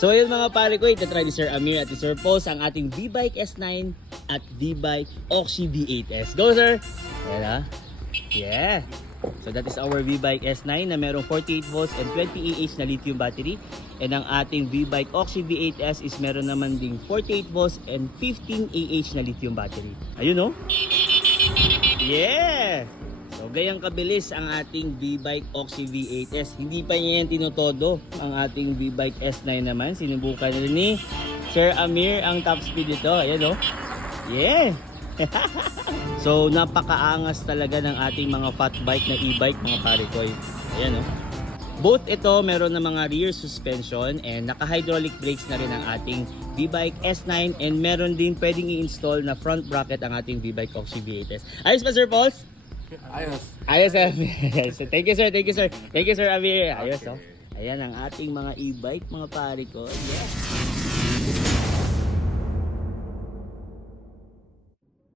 So ayun mga pare ko, itatry ni Sir Amir at ni Sir Paul ang ating V-Bike S9 at V-Bike Oxy V8S. Go sir! Ayan ha. Yeah! So that is our V-Bike S9 na merong 48 volts and 20 Ah na lithium battery. And ang ating V-Bike Oxy V8S is meron naman ding 48 volts and 15 Ah na lithium battery. Ayun oh! Yeah! So gayang kabilis ang ating V-Bike Oxy V8S. Hindi pa niya yan tinotodo. Ang ating V-Bike S9 naman, sinubukan na ni Sir Amir ang top speed nito. Ayan o. Yeah! So napakaangas talaga ng ating mga fat bike na e-bike mga pare ko. Ayan o. Both ito meron na mga rear suspension and naka-hydraulic brakes na rin ang ating V-Bike S9 and meron din pwedeng i-install na front bracket ang ating V-Bike Oxy V8S. Ayos ba Sir Paul? Ayos. Ayos sir. Thank you sir, thank you sir. Thank you sir Amir. Ayos Okay. oh. Ayan ang ating mga e-bike mga pare ko. Yeah.